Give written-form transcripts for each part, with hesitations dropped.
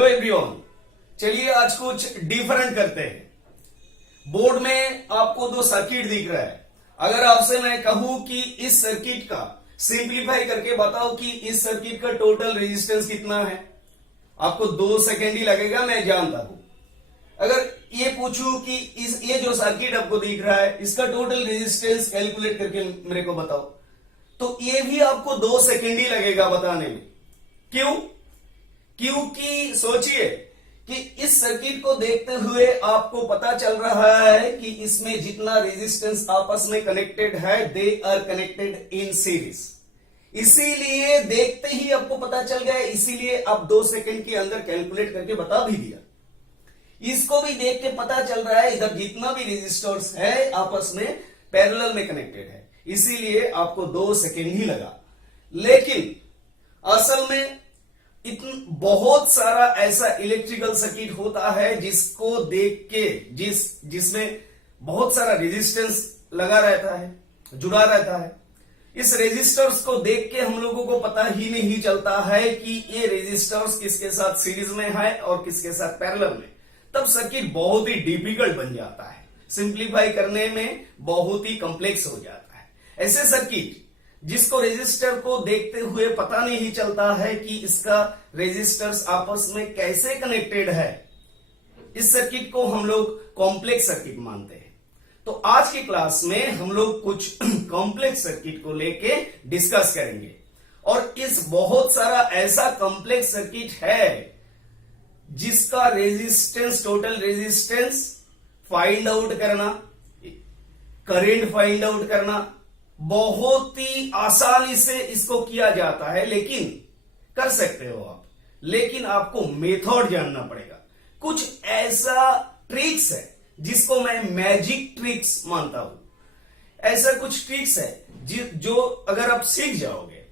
Hello everyone, चलिए आज कुछ डिफरेंट करते हैं। बोर्ड में आपको दो सर्किट दिख रहा है। अगर आपसे मैं कहूं कि इस सर्किट का सिंप्लीफाई करके बताओ कि इस सर्किट का टोटल रेजिस्टेंस कितना है, आपको 2 सेकेंड ही लगेगा, मैं जानता हूं। अगर ये पूछूं कि ये जो सर्किट आपको दिख रहा है इसका टोटल रेजिस्टेंस कैलकुलेट करके मेरे को बताओ, तो ये भी आपको 2 सेकेंड ही लगेगा बताने में। क्यों? क्योंकि सोचिए कि इस सर्किट को देखते हुए आपको पता चल रहा है कि इसमें जितना रेजिस्टेंस आपस में कनेक्टेड है they are connected in series. इसीलिए देखते ही आपको पता चल गया, इसीलिए आप 2 सेकंड के अंदर कैलकुलेट करके बता भी दिया। इसको भी देख के पता चल रहा है इधर जितना भी रेजिस्टर्स है आपस में पैरेलल में कनेक्टेड है, इसीलिए आपको 2 सेकंड ही लगा। लेकिन असल में बहुत सारा ऐसा इलेक्ट्रिकल सर्किट होता है जिसको देख के जिसमें बहुत सारा रेजिस्टेंस लगा रहता है, जुड़ा रहता है। इस रेजिस्टर्स को देख के हम लोगों को पता ही नहीं चलता है कि ये रेजिस्टर्स किसके साथ सीरीज में है और किसके साथ पैरेलल में। तब सर्किट बहुत ही डिफिकल्ट बन जाता है, सिंप्लीफाई करने में बहुत ही कॉम्प्लेक्स हो जाता है। ऐसे सर्किट जिसको रेजिस्टर को देखते हुए पता नहीं चलता है कि इसका रेजिस्टर्स आपस में कैसे कनेक्टेड है, इस सर्किट को हम लोग कॉम्प्लेक्स सर्किट मानते हैं। तो आज की क्लास में हम लोग कुछ कॉम्प्लेक्स सर्किट को लेके डिस्कस करेंगे। और इस बहुत सारा ऐसा कॉम्प्लेक्स सर्किट है जिसका resistance, total resistance find out करना, करंट फाइंड आउट करना बहुत ही आसानी से इसको किया जाता है। लेकिन कर सकते हो आप, लेकिन आपको मेथड जानना पड़ेगा। कुछ ऐसा ट्रिक्स है जिसको मैं मैजिक ट्रिक्स मानता हूं। ऐसा कुछ ट्रिक्स है जो अगर आप सीख जाओगे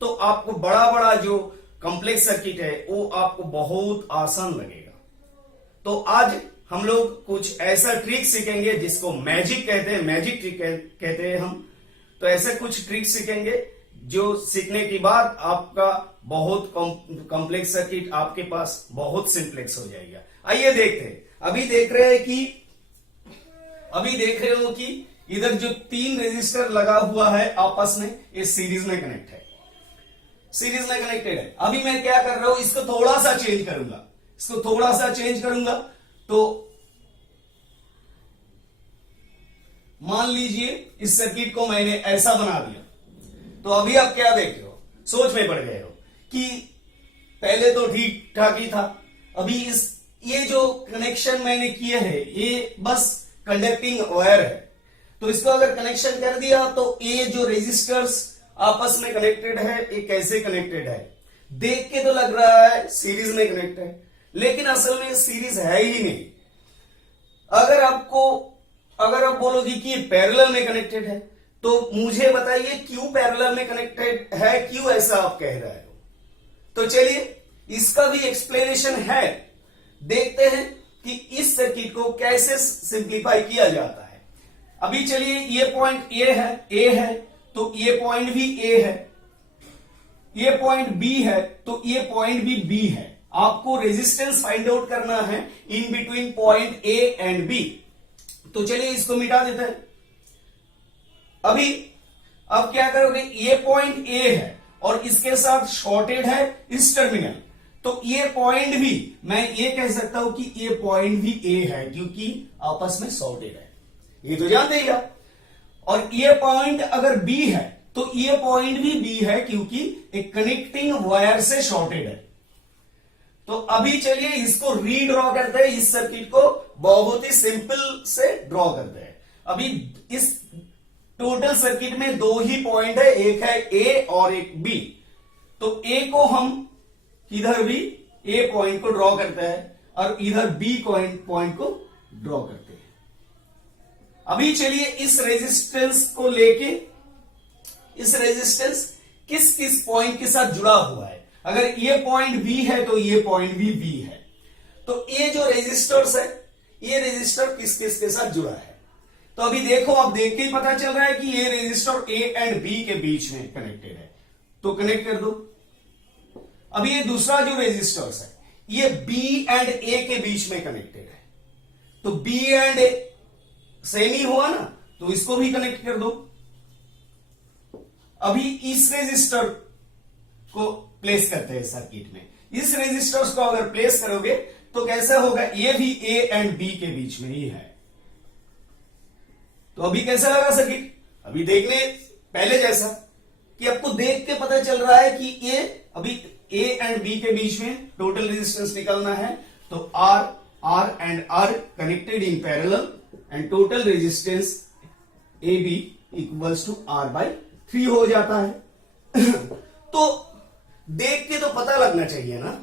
तो आपको बड़ा बड़ा जो कॉम्प्लेक्स सर्किट है वो आपको बहुत आसान लगेगा। तो आज हम लोग कुछ ऐसा ट्रिक सीखेंगे जिसको मैजिक कहते हैं, मैजिक ट्रिक कहते हैं हम। तो ऐसे कुछ ट्रिक सीखेंगे जो सीखने के बाद आपका बहुत कॉम्प्लेक्स सर्किट आपके पास बहुत सिंप्लेक्स हो जाएगा। आइए देखते हैं। अभी देख रहे हो कि इधर जो 3 रेजिस्टर लगा हुआ है आपस में ये सीरीज में कनेक्ट है, सीरीज में कनेक्टेड है। अभी मैं क्या कर रहा हूं, इसको थोड़ा सा चेंज करूंगा। तो मान लीजिए इस सर्किट को मैंने ऐसा बना दिया। तो अभी आप क्या देख रहे हो, सोच में पड़ गए हो कि पहले तो ठीक ठाक ही था। अभी ये जो कनेक्शन मैंने किए हैं ये बस कंडक्टिंग वायर है। तो इसको अगर कनेक्शन कर दिया तो ये जो रेजिस्टर्स आपस में कनेक्टेड है ये कैसे कनेक्टेड है, देख के तो लग रहा है सीरीज में कनेक्ट है, लेकिन असल में सीरीज है ही नहीं। अगर आप बोलोगे कि पैरेलल में कनेक्टेड है तो मुझे बताइए क्यों पैरेलल में कनेक्टेड है, क्यों ऐसा आप कह रहे हो। तो चलिए इसका भी एक्सप्लेनेशन है, देखते हैं कि इस सर्किट को कैसे सिंप्लीफाई किया जाता है। अभी चलिए ये पॉइंट ए है तो ये पॉइंट भी ए है, ये पॉइंट बी है तो ये पॉइंट भी बी है। आपको रेजिस्टेंस फाइंड आउट करना है in between point A and B. तो चलिए इसको मिटा देते हैं। अभी अब क्या करोगे, ये पॉइंट ए है और इसके साथ शॉर्टेड है इस टर्मिनल, तो ये पॉइंट भी मैं ये कह सकता हूं कि ये पॉइंट भी ए है क्योंकि आपस में शॉर्टेड है, ये तो जानते ही आप। और ये पॉइंट अगर बी है तो ये पॉइंट भी बी है क्योंकि एक कनेक्टिंग वायर से शॉर्टेड है। तो अभी चलिए इसको रीड्रॉ करते हैं, इस सर्किट को बहुत ही सिंपल से ड्रॉ करते हैं। अभी इस टोटल सर्किट में 2 ही पॉइंट है, एक है ए और एक बी। तो ए को हम इधर भी ए पॉइंट को ड्रॉ करते हैं और इधर बी पॉइंट को ड्रॉ करते हैं। अभी चलिए इस रेजिस्टेंस को लेके, इस रेजिस्टेंस किस किस पॉइंट के साथ जुड़ा हुआ है। अगर ये पॉइंट बी है तो ये पॉइंट भी बी है। तो ये जो रेजिस्टर्स है ये रेजिस्टर किस किस के साथ जुड़ा है। तो अभी देखो, आप देख के ही पता चल रहा है कि ये रेजिस्टर ए एंड बी के बीच में कनेक्टेड है, तो कनेक्ट कर दो। अभी ये दूसरा जो रेजिस्टर्स है ये बी एंड ए के बीच में कनेक्टेड है, तो बी एंड ए सेम ही हुआ ना, तो इसको भी कनेक्ट कर दो। अभी इस रेजिस्टर को प्लेस करते हैं सर्किट में। इस रेजिस्टर्स को अगर प्लेस करोगे तो कैसा होगा, ये भी ए एंड बी के बीच में ही है। तो अभी कैसा लगा सर्किट, अभी देखने पहले जैसा कि आपको देख के पता चल रहा है कि ये अभी ए एंड बी के बीच में टोटल रेजिस्टेंस निकालना है, तो R and R connected in parallel and total resistance A B equals to R/3 हो जाता है। तो देख के तो पता लगना चाहिए ना,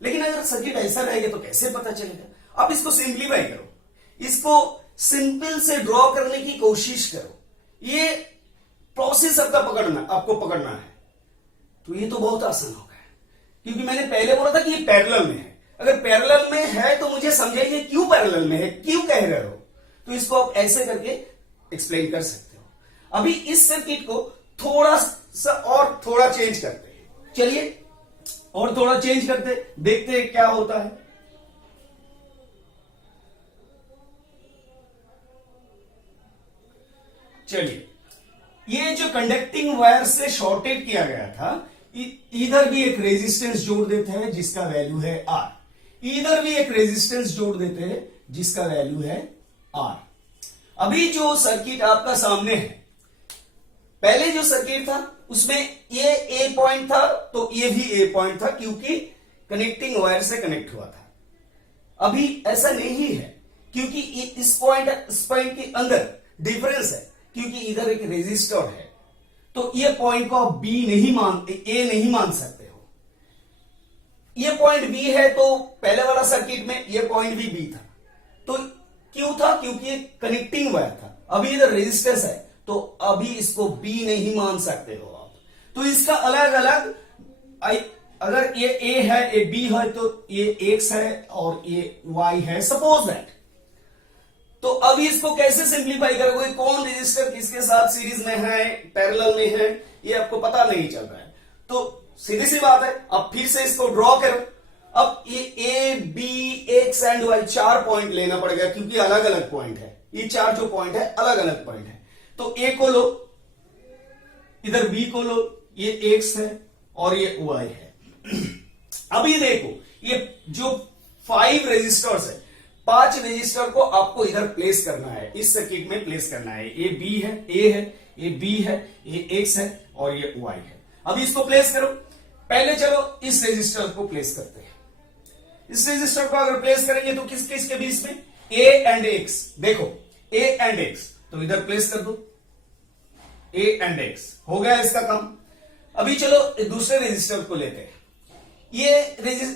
लेकिन अगर सर्किट ऐसा रहेगा तो कैसे पता चलेगा। आप इसको सिंप्लीफाई करो, इसको सिंपल से ड्रॉ करने की कोशिश करो, ये प्रोसेस आपको पकड़ना है, तो ये तो बहुत आसान होगा। क्योंकि मैंने पहले बोला था कि ये पैरेलल में है, अगर पैरेलल में है तो मुझे समझाइए क्यों पैरेलल में है, क्यों कह रहे हो, तो इसको आप ऐसे करके एक्सप्लेन कर सकते हो। अभी इस सर्किट को थोड़ा सा और थोड़ा चेंज करते हैं, चलिए और थोड़ा चेंज करते, देखते हैं क्या होता है। चलिए, ये जो कंडक्टिंग वायर से शॉर्टेड किया गया था, इधर भी एक रेजिस्टेंस जोड़ देते हैं जिसका वैल्यू है R, इधर भी एक रेजिस्टेंस जोड़ देते हैं जिसका वैल्यू है R। अभी जो सर्किट आपका सामने है, पहले जो सर्किट था उसमें ये ए पॉइंट था, तो ये भी ए पॉइंट था क्योंकि कनेक्टिंग वायर से कनेक्ट हुआ था। अभी ऐसा नहीं है क्योंकि इस पॉइंट के अंदर डिफरेंस है, क्योंकि इधर एक रेजिस्टर है, तो ये पॉइंट को आप ए नहीं मान सकते हो। ये पॉइंट बी है, तो पहले वाला सर्किट में ये पॉइंट भी बी था, तो क्यों था, क्योंकि कनेक्टिंग वायर था। अभी इधर रेजिस्टेंस है, तो अभी इसको बी नहीं मान सकते हो आप। तो इसका अलग अलग, अगर ये ए है, ये बी है, तो ये एक्स है और ये वाई है, सपोज दैट। तो अभी इसको कैसे सिंप्लीफाई करोगे, कौन रेजिस्टर किसके साथ सीरीज में है, पैरेलल में है, ये आपको पता नहीं चल रहा है। तो सीधी सी बात है, अब फिर से इसको ड्रॉ करो। अब ये A B X and Y 4 point लेना पड़ेगा, क्योंकि अलग अलग पॉइंट है, ये 4 जो पॉइंट है अलग अलग पॉइंट है। तो ए को लो, इधर बी को लो, ये एक्स है और ये वाई है। अभी देखो, ये जो 5 रेजिस्टर्स है, 5 रेजिस्टर को आपको इधर प्लेस करना है, इस सर्किट में प्लेस करना है। ये बी है, ए है, ये बी है, ये एक्स है और ये वाई है। अभी इसको प्लेस करो। पहले चलो इस रेजिस्टर को प्लेस करते हैं। इस रेजिस्टर को अगर प्लेस करेंगे तो किस किस के बीच में, ए एंड एक्स। देखो ए एंड एक्स, तो इधर प्लेस कर दो, ए एंड एक्स हो गया इसका काम। अभी चलो दूसरे रेजिस्टर को लेते हैं।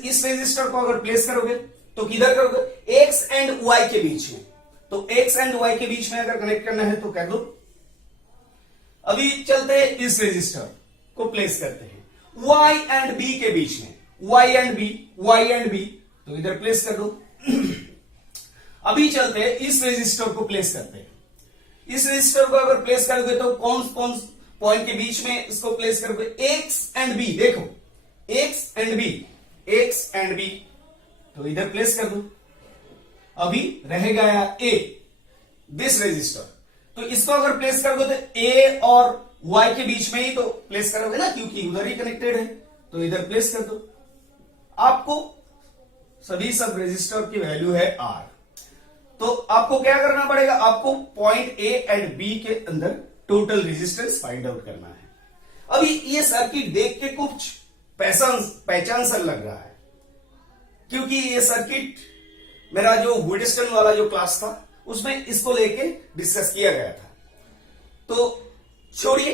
इस रेजिस्टर को अगर प्लेस करोगे तो किधर करोगे, एक्स एंड वाई के बीच में। तो एक्स एंड वाई के बीच में अगर कनेक्ट करना है तो कर दो। अभी चलते हैं इस रेजिस्टर को प्लेस करते हैं वाई एंड बी के बीच में, वाई एंड बी, तो इधर प्लेस कर दो। अभी चलते हैं इस रेजिस्टर को प्लेस करते हैं। इस रेजिस्टर को अगर प्लेस करोगे तो कौन कौन पॉइंट के बीच में इसको प्लेस करोगे, एक्स एंड बी। देखो एक्स एंड बी, तो इधर प्लेस कर दो। अभी रह गया ए, दिस रेजिस्टर, तो इसको अगर प्लेस कर दो तो ए और वाई के बीच में ही तो प्लेस करोगे ना, क्योंकि उधर ही कनेक्टेड है, तो इधर प्लेस कर दो। आपको सभी सब रेजिस्टर की वैल्यू है आर, तो आपको क्या करना पड़ेगा, आपको पॉइंट ए एंड बी के अंदर टोटल रेजिस्टेंस फाइंड आउट करना है। अभी ये सर्किट देख के कुछ पहचान सा लग रहा है, क्योंकि ये सर्किट मेरा जो वुडस्टन वाला जो क्लास था उसमें इसको लेके डिस्कस किया गया था। तो छोड़िए,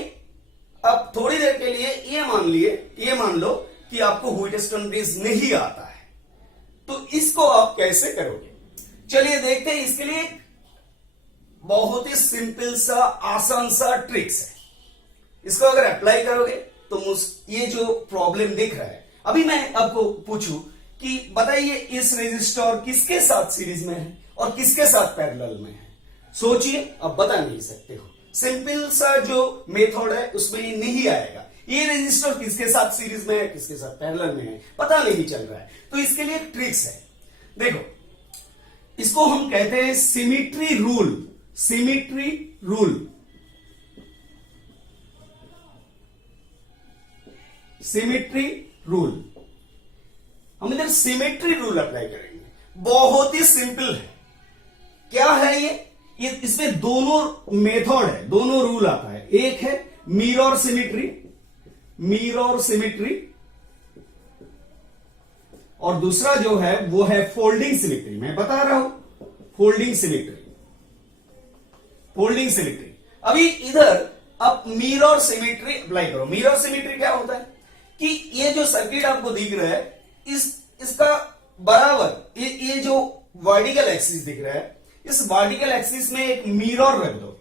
अब थोड़ी देर के लिए ये मान लो कि आपको वुडस्टन बेस नहीं आता है, तो इसको आप कैसे करोगे। चलिए देखते हैं। इसके लिए बहुत ही सिंपल सा आसान सा ट्रिक्स है। इसको अगर अप्लाई करोगे तो ये जो प्रॉब्लम दिख रहा है, अभी मैं आपको पूछूं कि बताइए इस रेजिस्टर किसके साथ सीरीज में है और किसके साथ पैरेलल में है, सोचिए। अब बता नहीं सकते हो, सिंपल सा जो मेथड है उसमें ये नहीं आएगा। ये रेजिस्टर किसके साथ सीरीज में है, किसके साथ पैरेलल में है, पता नहीं चल रहा है। तो इसके लिए एक ट्रिक्स है, देखो इसको हम कहते हैं symmetry rule. Symmetry rule, symmetry rule, हम इधर सिमेट्री रूल अप्लाई करेंगे। बहुत ही सिंपल है। क्या है ये इसमें दोनों मेथड है, दोनों रूल आता है। एक है मिरर सिमेट्री, मिरर सिमेट्री, और दूसरा जो है वो है फोल्डिंग सिमेट्री। मैं बता रहा हूं फोल्डिंग सिमेट्री, फोल्डिंग सिमेट्री। अभी इधर आप मिरर सिमेट्री अप्लाई करो। मिरर सिमेट्री क्या होता है कि ये जो सर्किट आपको दिख रहा है इसका बराबर ये जो वर्टिकल एक्सिस दिख रहा है, इस वर्टिकल एक्सिस में एक मिरर रख दो।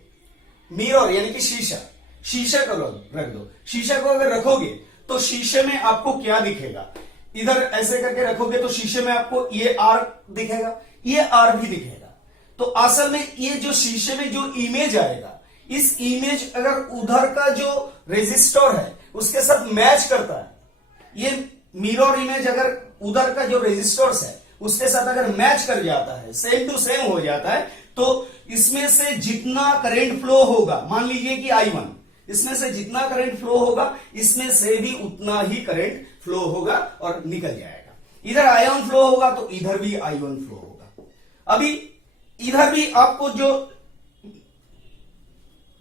मिरर यानी कि शीशा को रख दो। शीशा को अगर रखोगे तो शीशे में आपको क्या दिखेगा, इधर ऐसे करके रखोगे तो शीशे में आपको ये आर दिखेगा, ये आर भी दिखेगा। तो असल में ये जो शीशे में जो इमेज आएगा, इस इमेज अगर उधर का जो रेजिस्टर है उसके साथ मैच करता है, ये मिरर इमेज अगर उधर का जो रेजिस्टर्स है उसके साथ अगर मैच कर जाता है, सेम टू सेम हो जाता है, तो इसमें से जितना करंट फ्लो होगा, मान लीजिए कि I1, इसमें से जितना करंट फ्लो होगा इसमें से भी उतना ही करंट फ्लो होगा और निकल जाएगा। इधर I1 फ्लो होगा तो इधर भी I1 फ्लो होगा। अभी इधर भी आपको जो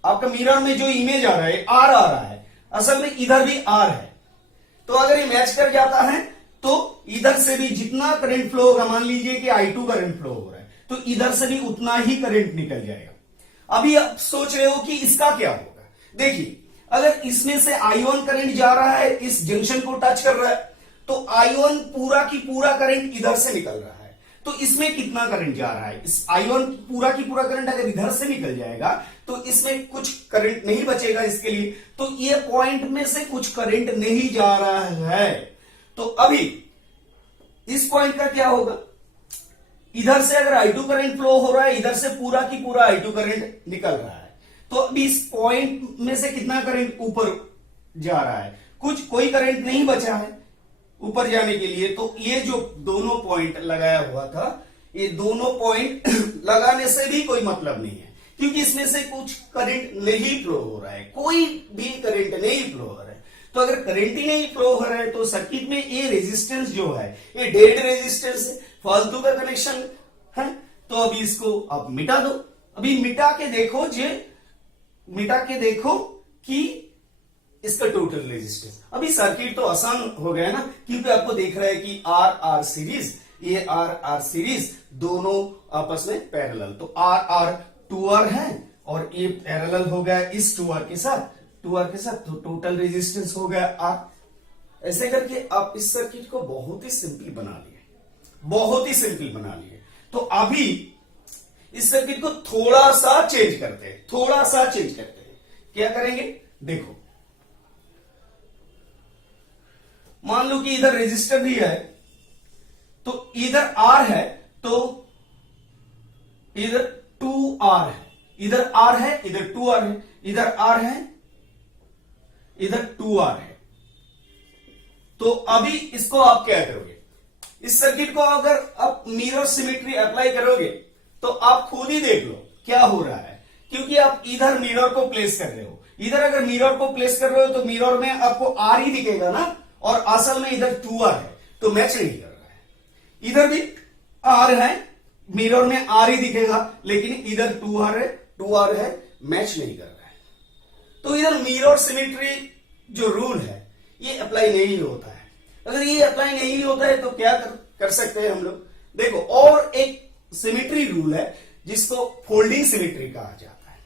आपका मिरर में जो इमेज आ रहा है, आर आ रहा है, असल में इधर भी आर है। तो अगर ये मैच कर जाता है तो इधर से भी जितना करंट फ्लो होगा, मान लीजिए कि I2 करंट फ्लो हो रहा है, तो इधर से भी उतना ही करंट निकल जाएगा। अभी आप सोच रहे हो कि इसका क्या होगा। देखिए, अगर इसमें से I1 करंट जा रहा है, इस जंक्शन को टच कर रहा है, तो I1 पूरा की पूरा करंट इधर से निकल रहा है। तो इसमें कितना करंट जा रहा है, इस I1 पूरा की पूरा करंट अगर इधर से निकल जाएगा तो इसमें कुछ करंट नहीं बचेगा इसके लिए। तो ये पॉइंट में से कुछ करंट नहीं जा रहा है। तो अभी इस पॉइंट का क्या होगा, इधर से अगर I2 करंट फ्लो हो रहा है, इधर से पूरा की पूरा I2 करंट निकल रहा है, तो अभी इस पॉइंट में से कितना करंट ऊपर जा रहा है, कोई करंट नहीं बचा है ऊपर जाने के लिए। तो ये जो दोनों पॉइंट लगाया हुआ था, ये दोनों पॉइंट लगाने से भी कोई मतलब नहीं है, क्योंकि इसमें से कुछ करंट नहीं फ्लो हो रहा है, कोई भी करंट नहीं फ्लो हो रहा है। तो अगर करंट ही नहीं फ्लो हो रहा है तो सर्किट में ये रेजिस्टेंस जो है ये डेड रेजिस्टेंस है, फालतू का कनेक्शन है। तो अभी इसको आप मिटा दो। अभी मिटा के देखो कि इसका टोटल रेजिस्टेंस। अभी सर्किट तो आसान हो गया ना, क्योंकि आपको देख रहा है कि आर आर सीरीज, ये आर आर सीरीज दोनों आपस में पैरेलल। तो आर आर 2R है और ये पैरेलल हो गया इस 2R के साथ, 2R के साथ, तो टोटल रेजिस्टेंस हो गया R। ऐसे करके आप इस सर्किट को बहुत ही सिंपल बना लिए, बहुत ही सिंपल बना लिए। तो अभी इस सर्किट को थोड़ा सा चेंज करते हैं, थोड़ा सा चेंज करते हैं। क्या करेंगे, देखो मान लो कि इधर रेजिस्टर भी है, तो इधर R है, तो इधर 2R है, इधर R है, इधर 2R है, इधर R है, इधर 2R है। तो अभी इसको आप क्या करोगे, इस सर्किट को अगर आप मिरर सिमेट्री अप्लाई करोगे तो आप खुद ही देख लो क्या हो रहा है, क्योंकि आप इधर मिरर को प्लेस कर रहे हो। इधर अगर मिरर को प्लेस कर रहे हो तो मिरर में आपको R ही दिखेगा ना, और असल में इधर 2R है, तो मैच नहीं कर रहा है। इधर भी R है, मिरर में R ही दिखेगा, लेकिन इधर 2R है, मैच नहीं कर रहा है। तो इधर मिरर सिमेट्री जो रूल है ये अप्लाई नहीं होता है। अगर ये अप्लाई नहीं होता है तो क्या कर सकते हैं हम लोग, देखो और एक सिमेट्री रूल है जिसको फोल्डिंग सिमेट्री कहा जाता है।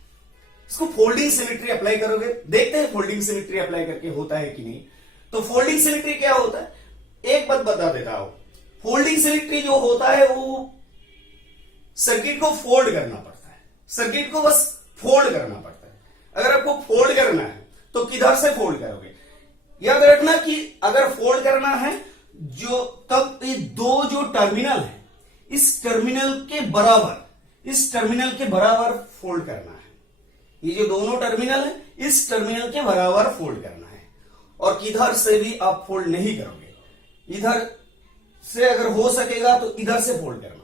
इसको फोल्डिंग सिमेट्री अप्लाई करोगे, देखते हैं फोल्डिंग सिमेट्री अप्लाई करके होता है कि नहीं। तो फोल्डिंग सिमेट्री क्या होता है, एक बात बता देता हूं। फोल्डिंग सिमेट्री जो होता है वो सर्किट को फोल्ड करना पड़ता है, सर्किट को बस फोल्ड करना पड़ता है। अगर आपको फोल्ड करना है तो किधर से फोल्ड करोगे, याद रखना कि अगर फोल्ड करना है जो तब ये दो जो टर्मिनल है इस टर्मिनल के बराबर फोल्ड करना है। ये जो दोनों टर्मिनल है इस टर्मिनल के बराबर फोल्ड करना है। और इधर से भी आप फोल्ड नहीं करोगे। इधर से अगर हो सकेगा तो इधर से फोल्ड करना,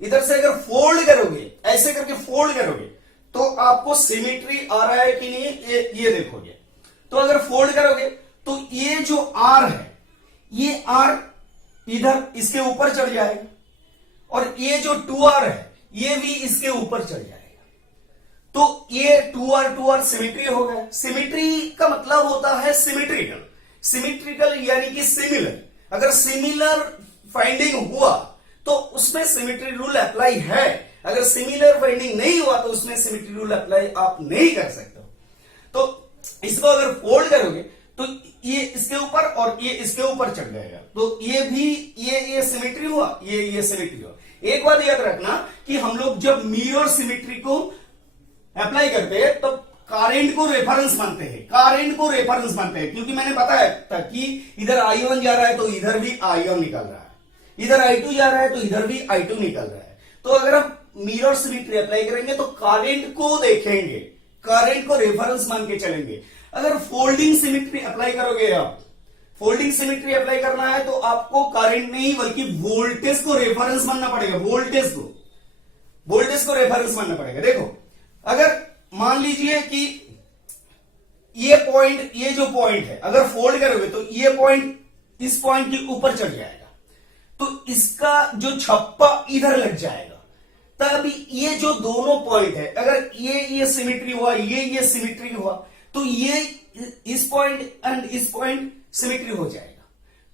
इधर से अगर फोल्ड करोगे, ऐसे करके फोल्ड करोगे तो आपको सिमेट्री आ रहा है कि नहीं ये देखोगे। तो अगर फोल्ड करोगे तो ये जो आर है, ये आर इधर इसके ऊपर चढ़ जाएगा और ये जो 2r है ये भी इसके ऊपर चढ़ जाएगा। तो ये 2r सिमेट्री हो गया। सिमेट्री का मतलब होता है सिमेट्रिकल। सिमेट्रिकल यानी कि सिमिलर। अगर सिमिलर फाइंडिंग हुआ तो उसमें सिमेट्री रूल अप्लाई है, अगर सिमिलर फाइंडिंग नहीं हुआ तो उसमें सिमेट्री रूल अप्लाई आप नहीं कर सकते। तो इसको अगर फोल्ड करोगे तो ये इसके ऊपर और ये इसके ऊपर चढ़ जाएगा, तो ये भी ये सिमेट्री हुआ, ये सिमेट्री हुआ। एक बात याद रखना कि हम लोग जब मिरर सिमेट्री को अप्लाई करते हैं तो करंट को रेफरेंस मानते हैं, करंट को रेफरेंस मानते हैं, क्योंकि मैंने बताया था कि इधर I1 जा रहा है तो इधर भी I1 निकल रहा है, इधर I2 जा रहा है तो इधर भी I2 निकल रहा है। तो अगर हम मिरर सिमेट्री अप्लाई करेंगे तो करंट को देखेंगे, करंट को रेफरेंस मान के चलेंगे। अगर फोल्डिंग सिमेट्री अप्लाई करोगे, आप फोल्डिंग सिमेट्री अप्लाई करना है तो आपको करंट नहीं बल्कि वोल्टेज को रेफरेंस मानना पड़ेगा, वोल्टेज को रेफरेंस मानना पड़ेगा। देखो अगर मान लीजिए कि ये पॉइंट, ये जो पॉइंट है अगर फोल्ड करोगे तो ये पॉइंट इस पॉइंट के ऊपर चढ़ जाएगा, तो इसका जो छप्पा इधर लग जाएगा। तब ये जो दोनों पॉइंट है, अगर ये सिमेट्री हुआ, ये सिमेट्री हुआ, तो ये इस पॉइंट एंड इस पॉइंट सिमेट्री हो जाएगा।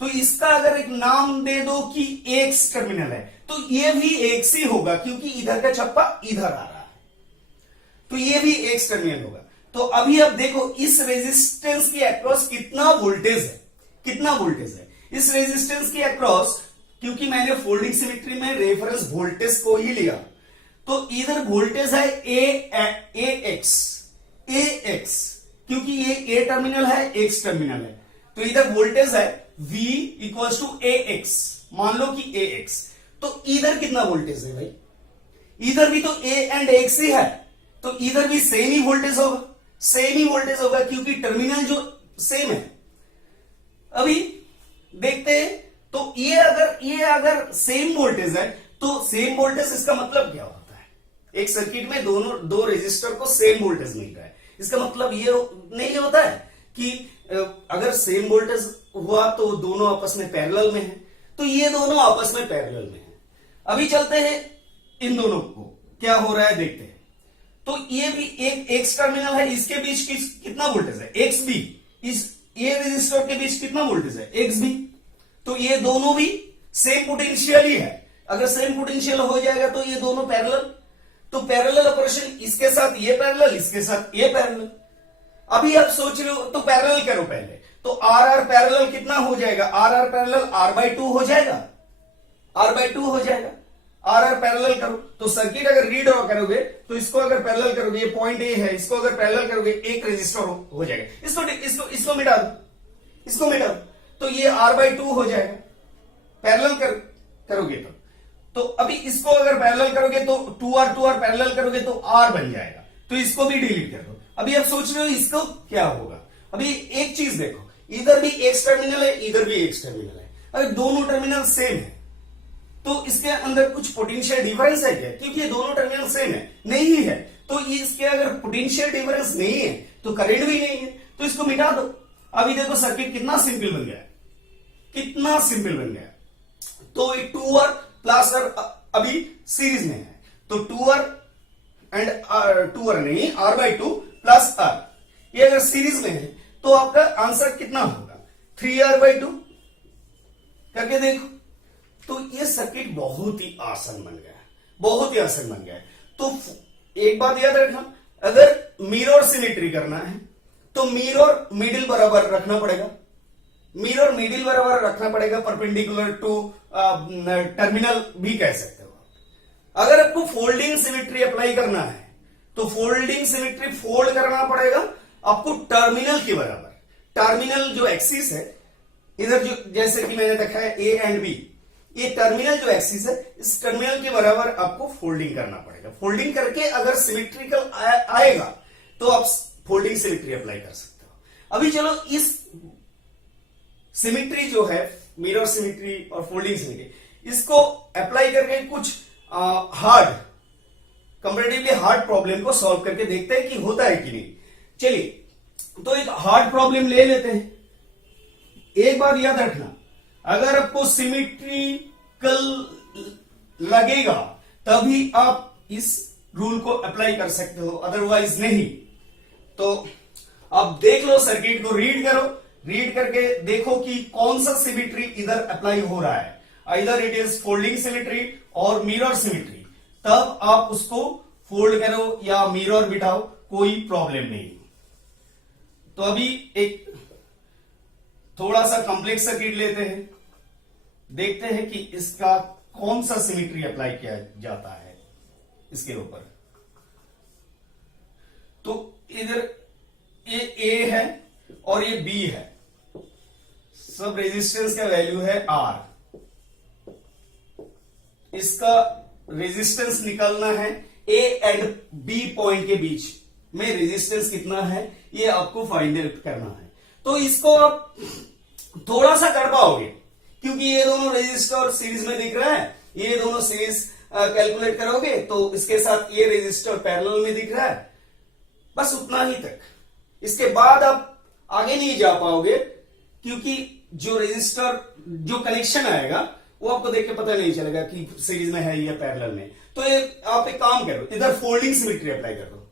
तो इसका अगर एक नाम दे दो कि एक्स टर्मिनल है तो ये भी एक्स ही होगा, क्योंकि इधर का छप्पा इधर आ रहा है, तो ये भी एक्स टर्मिनल होगा। तो अभी अब देखो इस रेजिस्टेंस के अक्रॉस कितना वोल्टेज है, कितना वोल्टेज है इस रेजिस्टेंस के अक्रॉस। क्योंकि मैंने फोल्डिंग सिमेट्री में रेफरेंस वोल्टेज को ही लिया, तो इधर वोल्टेज है AX, क्योंकि ये ए टर्मिनल है, एक्स टर्मिनल है, तो इधर वोल्टेज है V इक्वल्स टू AX, मान लो कि AX। तो इधर कितना वोल्टेज है भाई, इधर भी तो A एंड X ही है, तो इधर भी सेम ही वोल्टेज होगा, सेम ही वोल्टेज होगा, क्योंकि टर्मिनल जो सेम है। अभी देखते हैं, तो ये अगर सेम वोल्टेज है तो सेम वोल्टेज इसका मतलब क्या होता है? एक सर्किट में दो रेजिस्टर को सेम वोल्टेज मिल रहा है, इसका मतलब ये नहीं होता है कि अगर सेम वोल्टेज हुआ तो दोनों आपस में पैरेलल में है, तो ये दोनों आपस में पैरेलल में है। अभी चलते हैं इन दोनों को क्या हो रहा है देखते हैं। तो ये भी एक एक्स टर्मिनल है, इसके बीच कितना वोल्टेज है एक्स बी, इस ये रेजिस्टर के बीच कितना वोल्टेज है एक्स बी, तो ये दोनों भी सेम पोटेंशियल ही है। अगर सेम पोटेंशियल हो जाएगा तो ये दोनों पैरेलल, तो पैरेलल ऑपरेशन, इसके साथ ये पैरेलल, इसके साथ ये पैरेलल। अभी आप सोच रहे हो तो पैरेलल करो पहले, तो आर पैरेलल कितना हो जाएगा, आर पैरेलल R/2 हो जाएगा, R/2 हो जाएगा। आर पैरेलल करो तो सर्किट अगर रीड करोगे तो इसको अगर पैरेलल करोगे, ये पॉइंट ए है, इसको अगर पैरेलल करोगे एक रेजिस्टर हो जाएगा। इसको मिटा दो, इसको मिटा दो, तो ये R/2 हो जाएगा पैरेलल करोगे तो अभी इसको अगर पैरेलल करोगे तो 2R पैरेलल करोगे तो R बन जाएगा, तो इसको भी डिलीट कर दो। अभी आप सोच रहे हो इसको क्या होगा। अभी एक चीज देखो, इधर भी एक्स टर्मिनल है, इधर भी एक्स टर्मिनल है, अगर दोनों टर्मिनल सेम है तो इसके अंदर कुछ पोटेंशियल डिफरेंस है क्या? क्योंकि ये दोनों टर्मिनल सेम है, नहीं है, तो इसके अगर पोटेंशियल डिफरेंस नहीं है तो करंट भी नहीं है, तो इसको मिटा दो। अभी देखो सर्किट कितना सिंपल बन गया, कितना सिंपल बन गया। तो 2R प्लस R अभी सीरीज में है, तो 2R एंड 2R नहीं, R/2 प्लस R, ये अगर सीरीज में है तो आपका आंसर कितना होगा 3R/2 करके देखो। तो ये सर्किट बहुत ही आसान बन गया, बहुत ही आसान बन गया है। तो एक बात याद रखना, अगर मिरर सिमेट्री करना है तो मिरर मिडिल बराबर रखना पड़ेगा, मिरर मिडिल बराबर रखना पड़ेगा, परपेंडिकुलर टू टर्मिनल भी कह सकते हो। अगर आपको फोल्डिंग सिमेट्री अप्लाई करना है तो फोल्डिंग सिमेट्री फोल्ड करना पड़ेगा आपको टर्मिनल के बराबर। टर्मिनल जो एक्सिस है इधर, जो जैसे कि मैंने देखा है ए एंड बी, ये टर्मिनल जो एक्सिस है इस टर्मिनल के बराबर आपको फोल्डिंग करना पड़ेगा। फोल्डिंग करके अगर सिमेट्रिकल आएगा तो आप फोल्डिंग सिमेट्री अप्लाई कर सकते हो। अभी चलो इस सिमिट्री जो है, मिरर सिमिट्री और फोल्डिंग सिमिट्री, इसको अप्लाई करके कुछ हार्ड, कंपैरेटिवली हार्ड प्रॉब्लम को सॉल्व करके देखते हैं कि होता है कि नहीं। चलिए, तो एक हार्ड प्रॉब्लम ले लेते हैं। एक बात याद रखना, अगर आपको सिमिट्रिकल लगेगा तभी आप इस रूल को अप्लाई कर सकते हो, अदरवाइज नहीं। तो आप देख लो, सर्किट को रीड करो, रीड करके देखो कि कौन सा सिमिट्री इधर अप्लाई हो रहा है, either it is folding symmetry और मिरर सिमिट्री, तब आप उसको फोल्ड करो या मिरर बिठाओ, कोई प्रॉब्लम नहीं। तो अभी एक थोड़ा सा कॉम्प्लेक्स सर्किट लेते हैं, देखते हैं कि इसका कौन सा सिमिट्री अप्लाई किया जाता है इसके ऊपर। तो इधर ये ए है और ये बी है, सब रेजिस्टेंस का वैल्यू है आर। इसका रेजिस्टेंस निकालना है, ए एंड बी पॉइंट के बीच में रेजिस्टेंस कितना है ये आपको फाइंड आउट करना है। तो इसको आप थोड़ा सा कर पाओगे, क्योंकि ये दोनों रेजिस्टर सीरीज में दिख रहा है, ये दोनों सीरीज कैलकुलेट करोगे तो इसके साथ ये रेजिस्टर पैरेलल में दिख रहा है, बस उतना ही तक। इसके बाद आप आगे नहीं जा पाओगे, क्योंकि जो रेजिस्टर जो कनेक्शन आएगा वो आपको देख के पता नहीं चलेगा कि सीरीज में है या पैरेलल में। तो आप एक काम करो, इधर फोल्डिंग सिमिट्री अप्लाई कर दो।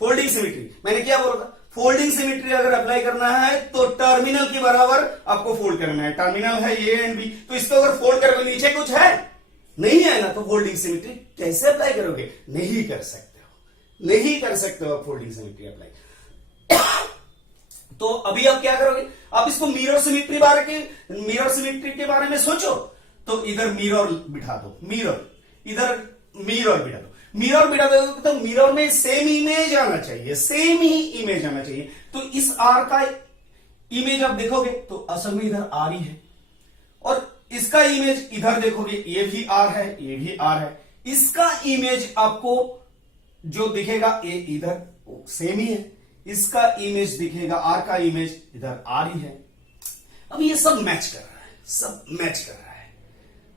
फोल्डिंग सिमिट्री मैंने क्या बोला था, फोल्डिंग सिमिट्री अगर अप्लाई करना है तो टर्मिनल के बराबर आपको फोल्ड करना है। टर्मिनल है ए एंड बी, तो इसको अगर फोल्ड करोगे नीचे कुछ है नहीं है ना, तो फोल्डिंग सिमिट्री कैसे अप्लाई करोगे? नहीं कर सकते हो, नहीं कर सकते हो आप फोल्डिंग सिमिट्री अप्लाई। तो अभी आप क्या करोगे, आप इसको मिरर सिमिट्री के बारे में सोचो। तो इधर मिरर बिठा दो, इधर मिरर बिठा दो। मिरर बिठा दो तो मिरर में सेम इमेज आना चाहिए, सेम ही इमेज आना चाहिए। तो इस आर का इमेज आप देखोगे तो असल में इधर आर ही है, और इसका इमेज इधर देखोगे ये भी आर है, ये भी आर है। इसका इमेज आपको जो दिखेगा ये इधर सेम ही है, इसका इमेज दिखेगा, आर का इमेज इधर आर ही है। अब ये सब मैच कर रहा है, सब मैच कर रहा है,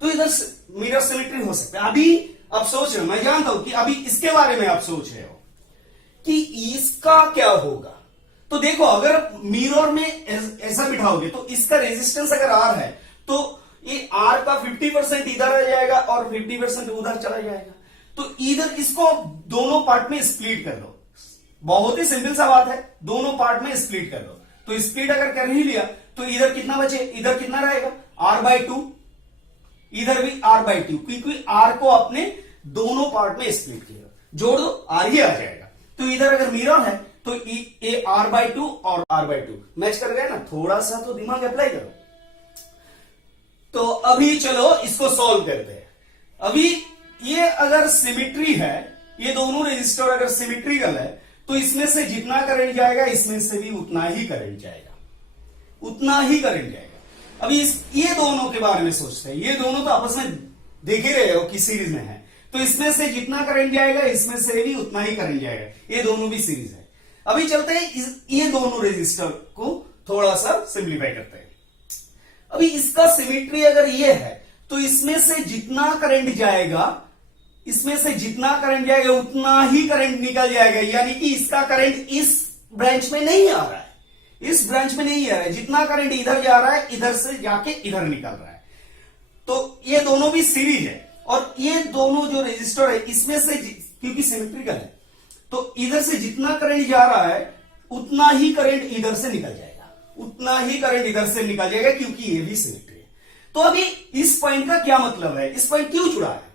तो इधर मिरर सिमिट्री हो सकता है। अभी आप सोच रहे हो, मैं जानता हूं कि अभी इसके बारे में आप सोच रहे हो कि इसका क्या होगा। तो देखो, अगर मिरर में ऐसा बिठाओगे तो इसका रेजिस्टेंस अगर आर है तो ये आर का 50% इधर आ जाएगा और 50% उधर चला जाएगा। तो इधर इसको दोनों पार्ट में स्प्लिट कर दो, बहुत ही सिंपल सा बात है, दोनों पार्ट में स्प्लिट कर दो। तो स्प्लिट अगर कर ही लिया तो इधर कितना बचे, इधर कितना रहेगा r/2, इधर भी r/2, क्योंकि r को अपने दोनों पार्ट में स्प्लिट किया, जोड़ दो r ही आ जाएगा। तो इधर अगर मिरर है तो ये r/2 और r/2 मैच कर गया ना। थोड़ा सा तो दिमाग अप्लाई करो। तो अभी चलो इसको सॉल्व करते हैं। अभी ये अगर सिमिट्री है, ये दोनों रेजिस्टर अगर सिमिट्रिकल है तो इसमें से जितना करंट जाएगा इसमें से भी उतना ही करंट जाएगा, उतना ही करंट जाएगा। अभी ये दोनों के बारे में सोचते हैं, ये दोनों तो आपस में देख ही रहे हो कि सीरीज में है, तो इसमें से जितना करंट जाएगा इसमें से भी उतना ही करंट जाएगा, ये दोनों भी सीरीज है। अभी चलते हैं ये दोनों रेजिस्टर को थोड़ा सा सिंप्लीफाई करते हैं। अभी इसका सिमिट्री अगर ये है तो इसमें से जितना करंट जाएगा, इसमें से जितना करंट जाएगा उतना ही करंट निकल जाएगा, यानी कि इसका करंट इस ब्रांच में नहीं आ रहा है, इस ब्रांच में नहीं आ रहा है। जितना करंट इधर जा रहा है इधर से जाके इधर निकल रहा है। तो ये दोनों भी सीरीज है, और ये दोनों जो रेजिस्टर है इसमें से क्योंकि सिमेट्रिकल है तो इधर से जितना करंट जा रहा है उतना ही करंट इधर से निकल जाएगा, उतना ही करंट इधर से निकल जाएगा, क्योंकि ये भी सिमेट्री है। तो अभी इस पॉइंट का क्या मतलब है, इस पॉइंट क्यों जुड़ा है?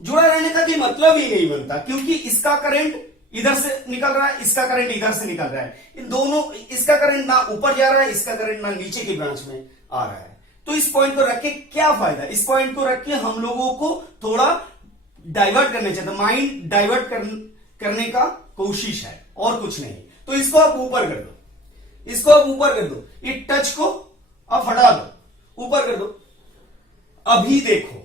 जुड़ा रहने का भी मतलब ही नहीं बनता, क्योंकि इसका करंट इधर से निकल रहा है, इसका करंट इधर से निकल रहा है। इन दोनों, इसका करंट ना ऊपर जा रहा है, इसका करंट ना नीचे की ब्रांच में आ रहा है। तो इस पॉइंट को रख के क्या फायदा? इस पॉइंट को रख के हम लोगों को थोड़ा डाइवर्ट करना चाहिए, माइंड डाइवर्ट करने का कोशिश है, और कुछ नहीं। तो इसको आप ऊपर कर दो, इसको आप ऊपर कर दो, ये टच को आप हटा दो, ऊपर कर दो। अभी देखो,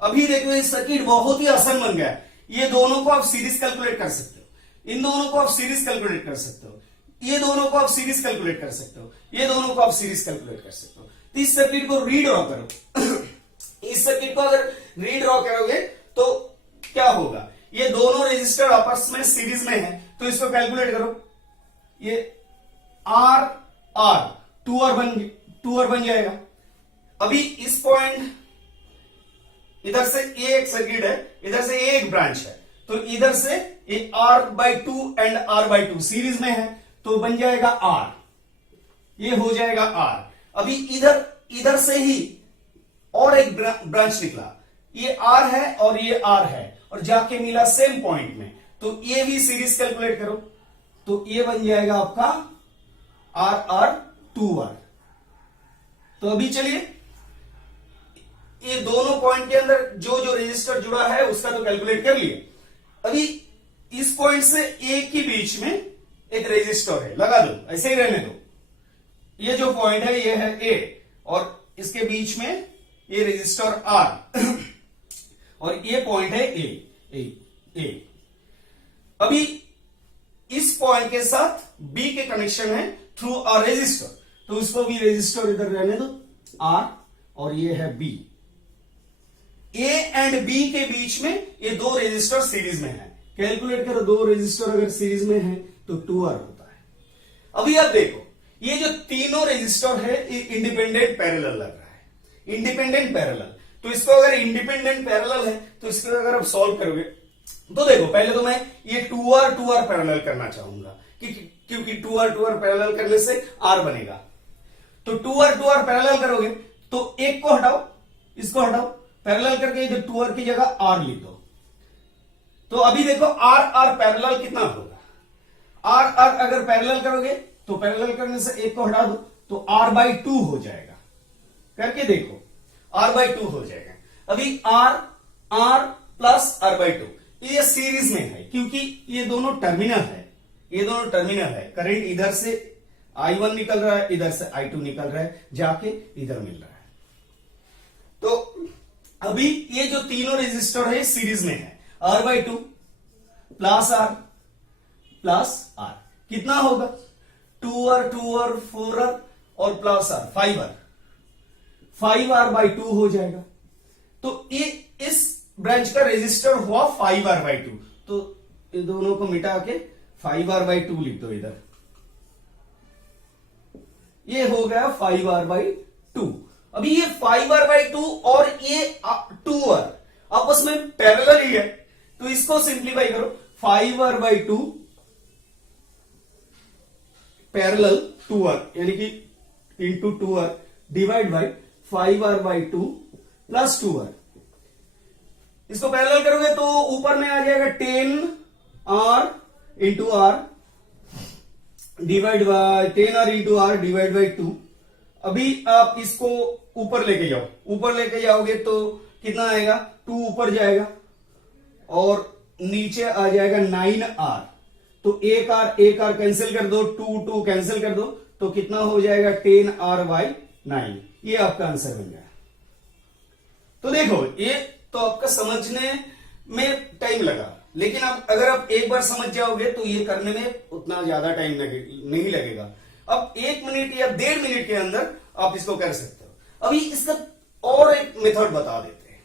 अभी देखो, ये सर्किट बहुत ही आसान बन गया है। ये दोनों को आप सीरीज कैलकुलेट कर सकते हो, इन दोनों को आप सीरीज कैलकुलेट कर सकते हो। ये दोनों को आप सीरीज कैलकुलेट कर सकते हो, ये दोनों को आप सीरीज कैलकुलेट कर सकते हो। तो इस सर्किट को रीड्रॉ करो इस सर्किट को अगर रीड्रॉ करोगे तो क्या होगा, ये दोनों रेजिस्टर आपस में सीरीज में है, तो इसको कैलकुलेट करो। ये आर आर 2R बन जाएगा। अभी इस पॉइंट, इधर से ये एक सर्किट है, इधर से ये एक ब्रांच है, तो इधर से ये R/2 एंड R/2 सीरीज में है, तो बन जाएगा R, ये हो जाएगा R। अभी इधर से ही और एक ब्रांच निकला, ये R है और ये R है, और जाके मिला सेम पॉइंट में, तो ये भी सीरीज कैलकुलेट करो, तो ये बन जाएगा आपका R 2R। तो अभी चलिए ये दोनों पॉइंट के अंदर जो जो रेजिस्टर जुड़ा है उसका तो कैलकुलेट कर लिए। अभी इस पॉइंट से ए के बीच में एक रेजिस्टर है, लगा दो, ऐसे ही रहने दो। ये जो पॉइंट है ये है ए, और इसके बीच में ये रेजिस्टर आर और ये पॉइंट है ए। अभी इस पॉइंट के साथ बी के कनेक्शन है थ्रू अ रेजिस्टर, तो इसको भी रेजिस्टर इधर रहने दो आर, और ये है बी। ए एंड बी के बीच में ये दो रेजिस्टर सीरीज में है, कैलकुलेट करो, दो रेजिस्टर अगर सीरीज में है तो 2R होता है। अभी आप देखो ये जो तीनों रेजिस्टर है ये इंडिपेंडेंट पैरेलल लग रहा है, इंडिपेंडेंट पैरेलल। तो इसको अगर इंडिपेंडेंट पैरेलल है तो इसको अगर आप सॉल्व करोगे तो देखो, पहले तो मैं ये 2R पैरेलल करना चाहूंगा क्योंकि 2R पैरेलल करने से R बनेगा। तो 2R पैरेलल करोगे तो एक को हटाओ, इसको हटाओ, पैरेलल करके इधर 2R की जगह R लिख दो। तो अभी देखो R पैरेलल कितना होगा, R अगर पैरेलल करोगे तो पैरेलल करने से एक को हटा दो तो R/2 हो जाएगा। करके देखो R/2 हो जाएगा। अभी R प्लस R/2 ये सीरीज में है क्योंकि ये दोनों टर्मिनल है, ये दोनों टर्मिनल है। करंट इधर से I1 निकल रहा है, इधर से I2 निकल रहा है, जाके इधर मिल रहा है। तो अभी ये जो तीनों रेजिस्टर है सीरीज में है, R/2 plus R plus R कितना होगा, 2R 4R और प्लस R 5R/2 हो जाएगा। तो ये इस ब्रांच का रेजिस्टर हुआ 5R/2, तो ये दोनों को मिटा के 5R/2 लिख दो इधर, ये हो गया 5R/2। अभी ये 5R/2 और ये 2R आपस में पैरेलल ही है, तो इसको सिंप्लीफाई करो, 5R/2 पैरेलल 2R यानी कि into 2R divide by 5R/2 plus 2R। इसको पैरेलल करोगे तो ऊपर में आ जाएगा 10R into R divide by 10R into R divide by 2। अभी आप इसको ऊपर लेके जाओ, ऊपर लेके जाओगे तो कितना आएगा, 2 ऊपर जाएगा और नीचे आ जाएगा 9R। तो एक R कैंसिल कर दो, 2 कैंसिल कर दो, तो कितना हो जाएगा 10R/9। ये आपका आंसर बन गया। तो देखो ये तो आपका समझने में टाइम लगा, लेकिन आप अगर आप एक बार समझ जाओगे तो ये करने में उतना ज्यादा टाइम नहीं लगेगा। अब 1 मिनट या 1.5 मिनट के अंदर आप इसको कर सकते हो। अभी इसका और एक मेथड बता देते हैं,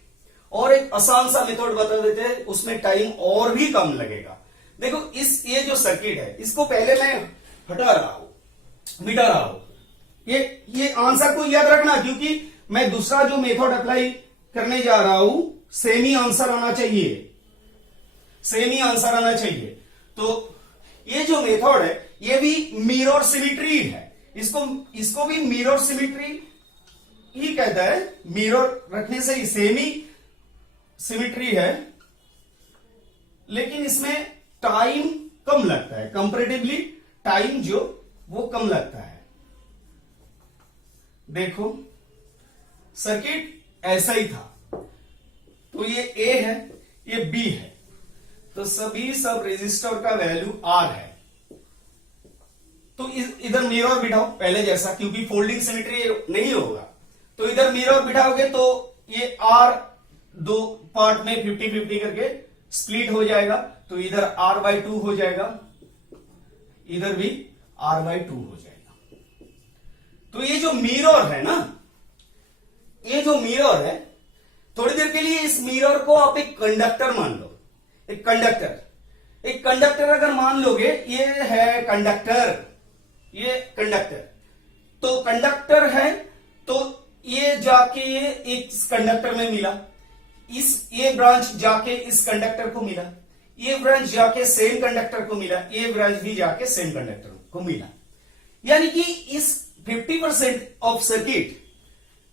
और एक आसान सा मेथड बता देते हैं, उसमें टाइम और भी कम लगेगा। देखो ये जो सर्किट है इसको पहले मैं हटा रहा हूं, मिटा रहा हूं। ये आंसर को याद रखना, क्योंकि मैं दूसरा जो मेथड अप्लाई करने जा रहा हूं सेम ही आंसर आना चाहिए, सेम ही आंसर आना चाहिए। तो ये जो मेथड है ये भी मिरर सिमिट्री है, इसको भी मिरर सिमिट्री ही कहता है। मिरर रखने से ही सेम ही सिमिट्री है, लेकिन इसमें टाइम कम लगता है, कंपैरेटिवली टाइम जो वो कम लगता है। देखो सर्किट ऐसा ही था, तो ये A है, ये B है, तो सब रेजिस्टर का वैल्यू R है। तो इधर मिरर बिठाओ पहले जैसा, क्योंकि फोल्डिंग सिमेट्री नहीं होगा, तो इधर मिरर बिठाओगे तो ये R दो पार्ट में 50-50 करके स्प्लिट हो जाएगा, तो इधर R/2 हो जाएगा, इधर भी R/2 हो जाएगा। तो ये जो मिरर है ना, ये जो मिरर है, थोड़ी देर के लिए इस मिरर को आप एक कंडक्टर मान लो, एक कंडक्टर अगर मान लोगे, ये है कंडक्टर, ये कंडक्टर, तो कंडक्टर है, तो ये जाके ये इस कंडक्टर में मिला, ये ब्रांच जाके इस कंडक्टर को मिला, ये ब्रांच जाके सेम कंडक्टर को मिला, ये ब्रांच भी जाके सेम कंडक्टर को मिला। यानी कि इस 50% ऑफ सर्किट,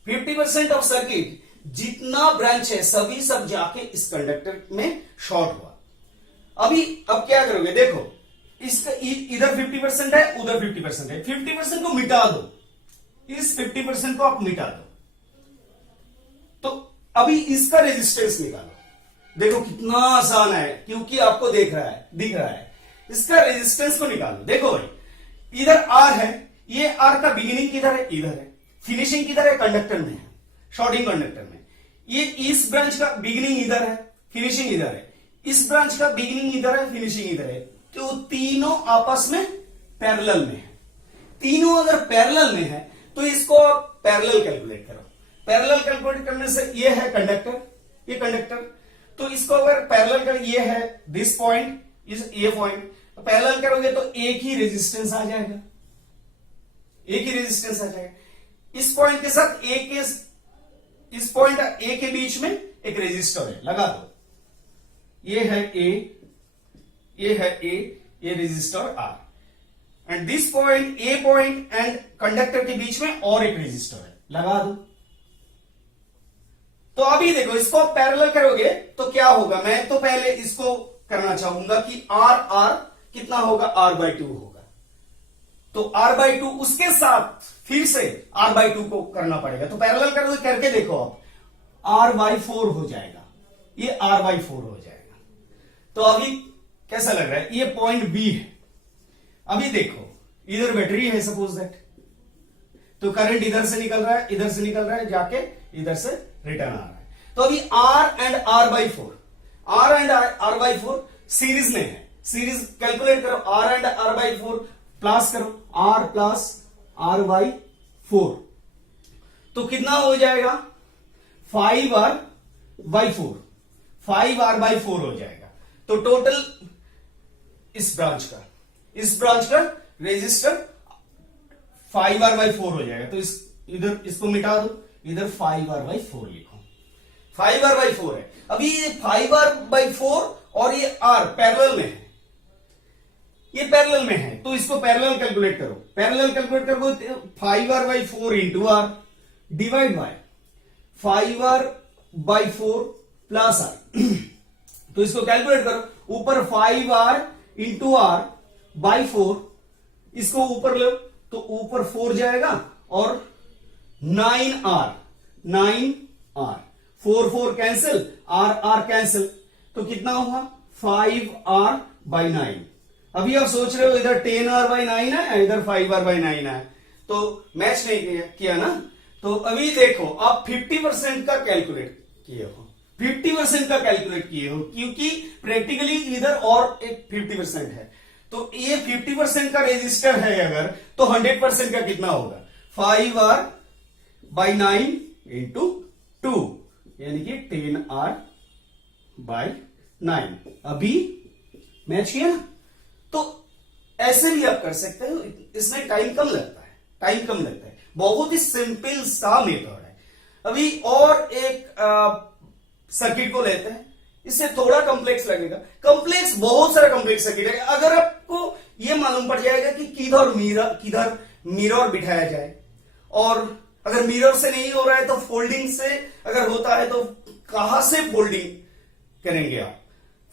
50% ऑफ सर्किट जितना ब्रांच है सभी सब जाके इस कंडक्टर में शॉर्ट हुआ। अब क्या करोगे, देखो इसका इधर 50% है, उधर 50% है, 50% को मिटा दो, इस 50% को आप मिटा दो, तो अभी इसका रेजिस्टेंस निकालो। देखो कितना आसान है, क्योंकि आपको दिख रहा है, इसका रेजिस्टेंस को निकालो। देखो भाई, इधर R है, ये R का बिगिनिंग किधर है, इधर है, फिनिशिंग किधर है, कंडक्टर में है, शॉर्टिंग कंडक्टर में। ये इस ब्रांच का बिगिनिंग इधर है, फिनिशिंग इधर है, इस ब्रांच का बिगिनिंग इधर है, फिनिशिंग इधर है, तो तीनों आपस में पैरेलल में है। तीनों अगर पैरेलल में है तो इसको आप पैरेलल कैलकुलेट करो। पैरेलल कैलकुलेट करने से ये है कंडक्टर, ये कंडक्टर, तो इसको अगर पैरेलल कर, ये है दिस पॉइंट, ये पॉइंट, तो पैरेलल करोगे तो एक ही रेजिस्टेंस आ जाएगा, एक ही रेजिस्टेंस आ जाएगा। इस पॉइंट के साथ इस पॉइंट ए के बीच में एक रेजिस्टर है, लगा दो, ये है ए, ये है ए, ये resistor R, and this point, A point and conductor के बीच में और एक रेजिस्टर है, लगा दो। तो अभी देखो, इसको पैरेलल करोगे तो क्या होगा, मैं तो पहले इसको करना चाहूंगा कि R कितना होगा, R/2 होगा, तो R/2 उसके साथ फिर से R/2 को करना पड़ेगा, तो पैरेलल करके देखो आप, R/4 हो जाएगा, ये R/4 हो जाएगा। तो अभी कैसा लग रहा है, ये पॉइंट बी है। अभी देखो, इधर बैटरी है सपोज दैट, तो करंट इधर से निकल रहा है, इधर से निकल रहा है, जाके इधर से रिटर्न आ रहा है। तो अभी R एंड R/4 सीरीज में है, सीरीज कैलकुलेट करो, R एंड R/4 प्लस करो, R प्लस R/4, तो कितना हो जाएगा, 5R/4, 5R/4 हो जाएगा। तो टोटल इस ब्रांच का रेजिस्टर 5R/4 हो जाएगा। तो इधर इसको मिटा दो, इधर 5R/4 लिखो, 5R/4 है। अभी ये 5R/4 और ये R पैरेलल में है, ये पैरेलल में है, तो इसको पैरेलल कैलकुलेट करो। पैरेलल कैलकुलेट करो, 5R/4 into R divide by 5R/4 plus R तो इसको कैलकुलेट करो, ऊपर 5R इंटू R/4, इसको ऊपर लो तो ऊपर 4 जाएगा और 9R, 4 कैंसिल, R कैंसिल, तो कितना हुआ 5R/9। अभी आप सोच रहे हो इधर 10R/9 है, इधर 5R/9 है, तो मैच नहीं किया ना। तो अभी देखो, आप 50% का कैलकुलेट किए हो, 50% का कैलकुलेट किए हो, क्योंकि प्रैक्टिकली इधर और एक 50% है, तो ये 50% का रेजिस्टर है अगर, तो 100% का कितना होगा, 5R/9 इंटू 2, यानी कि 10R/9। अभी मैच किया। तो ऐसे भी आप कर सकते हो, इसमें टाइम कम लगता है, बहुत ही सिंपल सा मेथड है। अभी और एक सर्किट को लेते हैं, इससे थोड़ा कॉम्प्लेक्स लगेगा, बहुत सारा कॉम्प्लेक्स सर्किट है। अगर आपको यह मालूम पड़ जाएगा कि किधर मिरर बिठाया जाए, और अगर मिरर से नहीं हो रहा है तो फोल्डिंग से, अगर होता है तो कहां से फोल्डिंग करेंगे आप,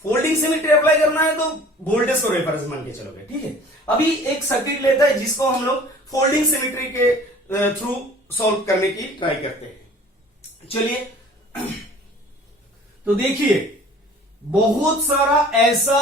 फोल्डिंग सिमेट्री अप्लाई करना है तो वोल्टेज को रेफरेंस मान के चलोगे, ठीक है। अभी एक सर्किट लेता है जिसको हम लोग फोल्डिंग सिमेट्री के थ्रू सॉल्व करने की ट्राई करते हैं। चलिए, तो देखिए, बहुत सारा ऐसा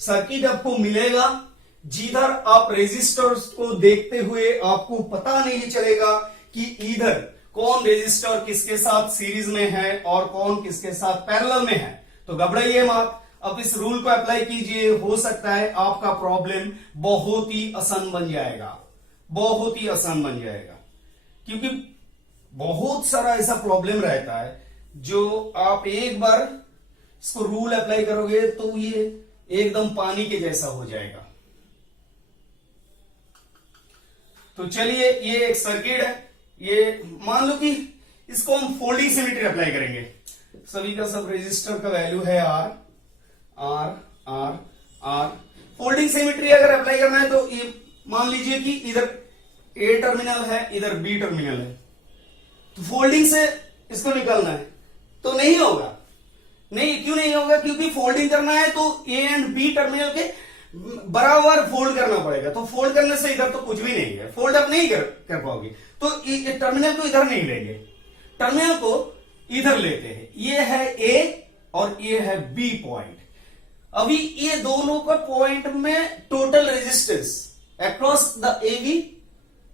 सर्किट आपको मिलेगा जिधर आप रेजिस्टर्स को देखते हुए आपको पता नहीं चलेगा कि इधर कौन रेजिस्टर किसके साथ सीरीज में है और कौन किसके साथ पैरेलल में है। तो घबराइए मत, अब इस रूल को अप्लाई कीजिए, हो सकता है आपका प्रॉब्लम बहुत ही आसान बन जाएगा, बहुत ही आसान बन जाएगा। क्योंकि बहुत सारा ऐसा प्रॉब्लम रहता है जो आप एक बार इसको रूल अप्लाई करोगे तो ये एकदम पानी के जैसा हो जाएगा। तो चलिए, ये एक सर्किट है, ये मान लो कि इसको हम फोल्डिंग सिमेट्री अप्लाई करेंगे। सभी का सब रेजिस्टर का वैल्यू है R R R R. Folding symmetry अगर अप्लाई करना है तो ये मान लीजिए कि इधर ए टर्मिनल है, इधर बी टर्मिनल है, तो फोल्डिंग से इसको निकालना है तो नहीं होगा। नहीं, क्यों नहीं होगा? क्योंकि फोल्डिंग करना है तो ए एंड बी टर्मिनल के बराबर फोल्ड करना पड़ेगा। तो फोल्ड करने से इधर तो कुछ भी नहीं है, फोल्ड अप नहीं कर पाओगे। तो टर्मिनल को इधर नहीं लेंगे, टर्मिनल को इधर लेते हैं। ये है ए और ये है बी पॉइंट। अभी ये दोनों का पॉइंट में total resistance across the A B,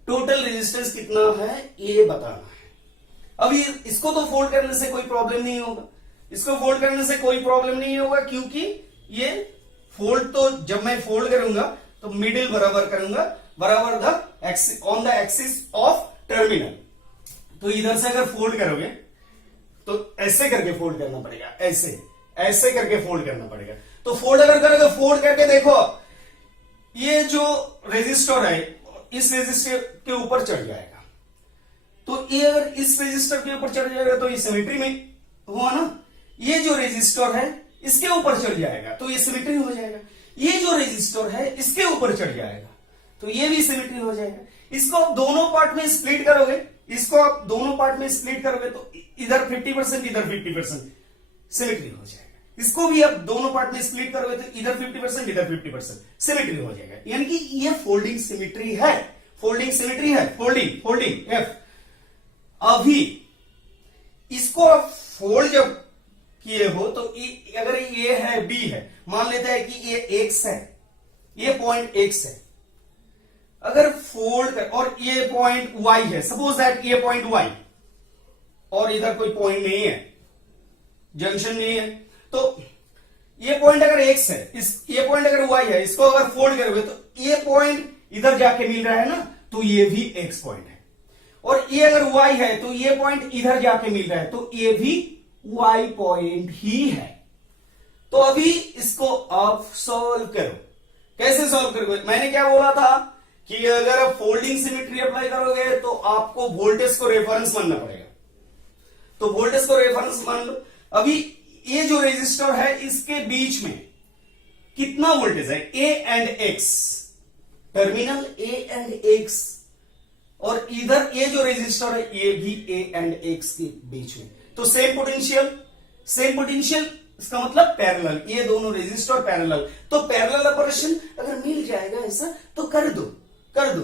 total resistance कितना है ये बताना है। अभी इसको तो फोल्ड करने से कोई प्रॉब्लम नहीं होगा, इसको फोल्ड करने से कोई प्रॉब्लम नहीं होगा, क्योंकि ये फोल्ड तो जब मैं फोल्ड करूंगा तो मिडिल बराबर करूंगा, बराबर the on the axis of terminal. तो इधर से अगर फोल्ड करोगे तो ऐसे करके फोल्ड करना पड़ेगा, ऐसे ऐसे करके फोल्ड करना पड़ेगा। तो फोल्ड अगर करोगे, फोल्ड करके देखो ये जो रेजिस्टर है इस रेजिस्टर के ऊपर चढ़ जाएगा। तो ये अगर इस रेजिस्टर के ऊपर चढ़ जाएगा तो ये सिमेट्री में हुआ ना। ये जो रेजिस्टर है इसके ऊपर चढ़ जाएगा तो ये सिमेट्री हो जाएगा। ये जो रेजिस्टर है इसके ऊपर चढ़ जाएगा तो ये भी सिमेट्री हो जाएगा। इसको आप दोनों पार्ट में स्प्लिट करोगे, इसको आप दोनों पार्ट में स्प्लिट करोगे तो इधर 50% इधर 50% सिमेट्री हो जाएगा। इसको भी आप दोनों पार्ट में स्प्लिट करोगे तो इधर 50% इधर 50% सिमेट्री हो जाएगा। यानी कि ये फोल्डिंग सिमेट्री है, फोल्डिंग सिमेट्री है, फोल्डिंग फोल्डिंग एफ। अभी इसको आप फोल्ड जब किए हो तो अगर ये है बी है, मान लेते हैं कि ये एक्स है, ये पॉइंट एक्स है, अगर फोल्ड कर और ये पॉइंट वाई है, सपोज दैट ये पॉइंट वाई और इधर कोई पॉइंट नहीं है, जंक्शन नहीं है, तो ये पॉइंट अगर एक्स है, ये पॉइंट अगर वाई है, इसको अगर फोल्ड करोगे तो ये पॉइंट इधर जाके मिल रहा है ना, तो ये भी एक्स पॉइंट है। और ये अगर वाई है तो ये पॉइंट इधर जाके मिल रहा है तो ये भी वाई पॉइंट ही है। तो अभी इसको आप सॉल्व करो। कैसे सॉल्व करोगे? मैंने क्या बोला था कि अगर आप फोल्डिंग सिमेट्री अप्लाई करोगे तो आपको वोल्टेज को रेफरेंस मानना पड़ेगा। तो वोल्टेज को रेफरेंस मान लो। अभी ये जो रेजिस्टर है इसके बीच में कितना वोल्टेज है? A and x, terminal A and x, और इधर ये जो रेजिस्टर है ये भी ए एंड एक्स के बीच में। तो सेम पोटेंशियल, सेम पोटेंशियल इसका मतलब पैरेलल, ये दोनों रेजिस्टर पैरेलल। तो पैरेलल ऑपरेशन अगर मिल जाएगा ऐसा तो कर दो, कर दो,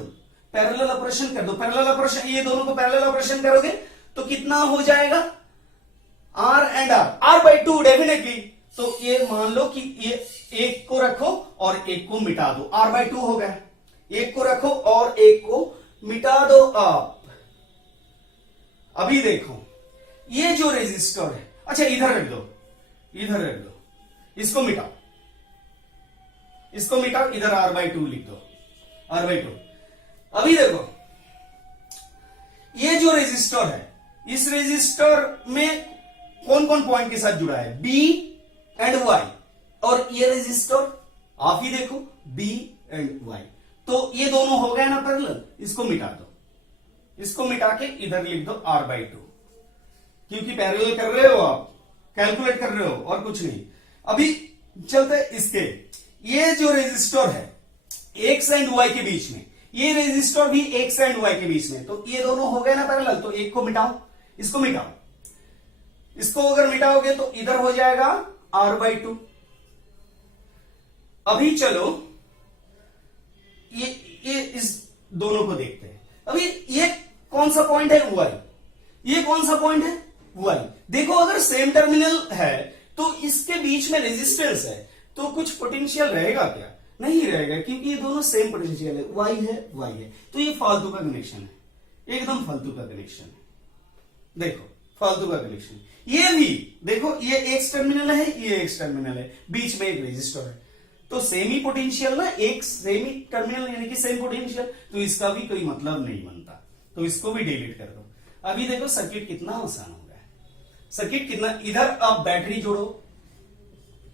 पैरेलल ऑपरेशन कर दो। पैरेलल ऑपरेशन, ये दोनों को पैरेलल ऑपरेशन करोगे तो कितना हो जाएगा? R and R, R by 2 definitely. तो ये मान लो कि ये एक को रखो और एक को मिटा दो, आर बाई 2 हो गया। एक को रखो और एक को मिटा दो आप। अभी देखो ये जो रेजिस्टर है, अच्छा इधर रख दो, इधर रख दो, इसको मिटाओ, इसको मिटाओ, इधर आर बाई 2 लिख दो, आर बाई 2। अभी देखो ये जो रेजिस्टर है, इस रेजिस्टर में कौन कौन पॉइंट के साथ जुड़ा है? B and Y. और ये रेजिस्टर आप ही देखो बी एंड वाई, तो ये दोनों हो गए ना पैरेलल। इसको मिटा दो, इसको मिटा के इधर लिख दो आर बाई 2, क्योंकि पैरेलल कर रहे हो आप, कैलकुलेट कर रहे हो और कुछ नहीं। अभी चलते इसके, ये जो रेजिस्टर है एक्स एंड वाई के बीच में, ये रेजिस्टर भी एक्स एंड वाई के बीच में, तो ये दोनों हो गए ना पैरेलल। तो एक को मिटाओ, इसको मिटाओ, इसको अगर मिटाओगे तो इधर हो जाएगा आर बाई 2। अभी चलो ये इस दोनों को देखते हैं। अभी ये कौन सा पॉइंट है? वाई। ये कौन सा पॉइंट है? वाई। देखो अगर सेम टर्मिनल है तो इसके बीच में रेजिस्टेंस है, तो कुछ पोटेंशियल रहेगा क्या? नहीं रहेगा, क्योंकि ये दोनों सेम पोटेंशियल है, वाई है वाई है। तो ये फालतू का कनेक्शन है, एकदम फालतू का कनेक्शन है। देखो फालतू का कनेक्शन। ये भी देखो, ये एक्स टर्मिनल है, ये एक्स टर्मिनल है, बीच में एक रेजिस्टर है, तो सेमी पोटेंशियल ना, एक सेमी टर्मिनल यानी कि सेम पोटेंशियल, तो इसका भी कोई मतलब नहीं बनता, तो इसको भी डिलीट कर दो। अभी देखो सर्किट कितना आसान हो गया है। सर्किट कितना, इधर आप बैटरी जोड़ो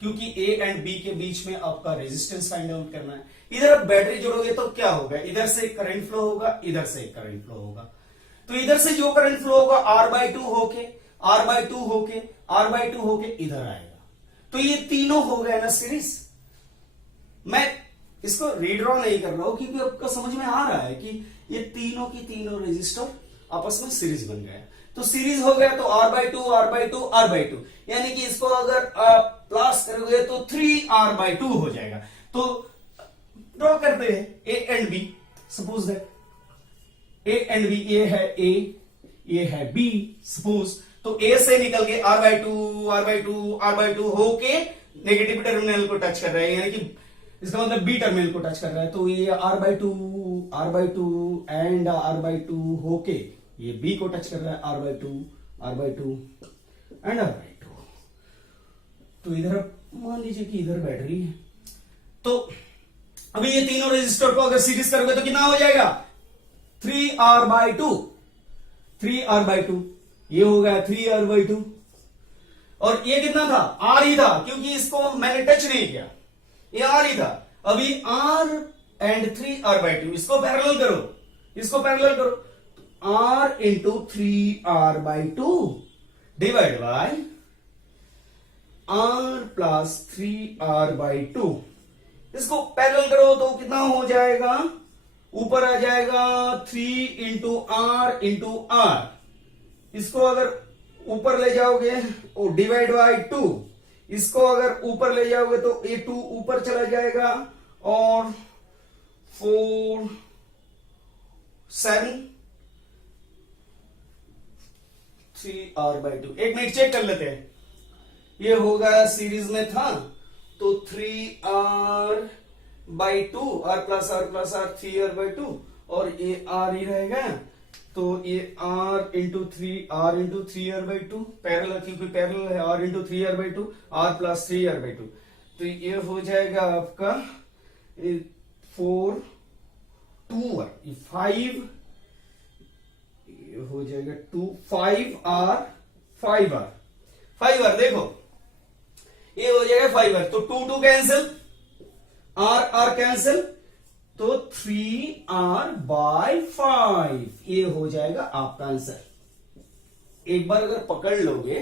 क्योंकि ए एंड बी के बीच में आपका रेजिस्टेंस फाइंड आउट करना है। इधर आप बैटरी जोड़ोगे तो क्या होगा, इधर से एक करंट फ्लो होगा, इधर से एक करंट फ्लो होगा, तो इधर से जो करंट फ्लो होगा R/2 होके, R/2 होके, R/2 होके इधर आएगा, तो ये तीनों हो गए ना सीरीज। मैं इसको रीड्रॉ नहीं कर रहा हूं क्योंकि आपको समझ में आ रहा है कि ये तीनों की तीनों रेजिस्टर आपस में सीरीज बन गया, तो सीरीज हो गया तो R/2 R/2 R/2, यानी कि इसको अगर आप प्लस करोगे तो 3R/2 हो जाएगा। तो ड्रॉ करते हैं A and B, suppose that A and B, ये है ए, ये है बी, सपोज, तो ए से निकल के R/2 होके नेगेटिव टर्मिनल को टच कर रहा है, यानी कि इसका मतलब बी टर्मिनल को टच कर रहा है, तो ये R/2 एंड R/2 होके ये बी को टच कर रहा है, R/2 एंड R/2। तो इधर मान लीजिए कि इधर बैटरी है, तो अभी ये तीनों रेजिस्टर को अगर सीरीज करोगे तो कितना हो जाएगा, 3R/2, ये हो गया 3R/2, और ये कितना था, R ही था, क्योंकि इसको मैंने टच नहीं किया, ये R ही था। अभी R एंड 3R/2, इसको पैरेलल करो, R into 3R/2 divide by R plus 3R/2, इसको पैरेलल करो तो कितना हो जाएगा, ऊपर आ जाएगा 3 इंटू R, इसको अगर ऊपर ले जाओगे डिवाइड बाय 2, इसको अगर ऊपर ले जाओगे तो ये 2 ऊपर चला जाएगा, और 4 7 3R/2। एक मिनट चेक कर लेते हैं, ये होगा सीरीज में था तो 3R/2, R plus R 3R/2, और ये R ही रहेगा, तो ये R इंटू 3R/2 पैरेलल, क्योंकि पैरेलल है, R into 3R/2, R plus 3R/2, तो ये हो जाएगा आपका 4 2R 5, ये हो जाएगा 2 5R, देखो ये हो जाएगा 5R, तो 2 कैंसिल, R कैंसिल, तो 3R/5, ये हो जाएगा आपका आंसर। एक बार अगर पकड़ लोगे